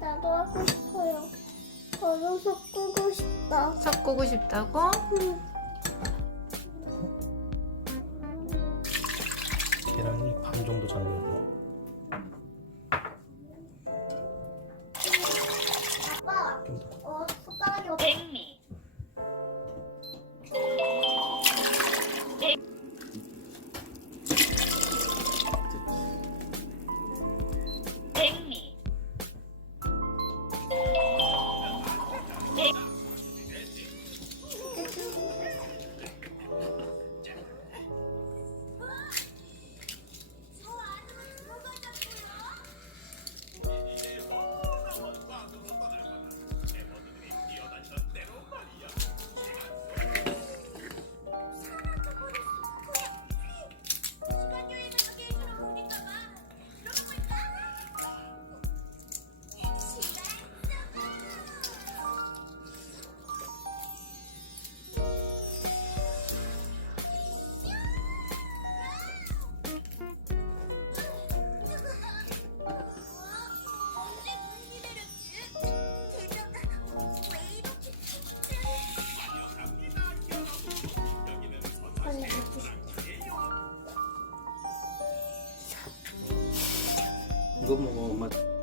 나도 하고 싶어요. 저도 섞고 싶다. 섞고 싶다고? 응. 계란이 반 정도 잤네 가락이 до мого метра.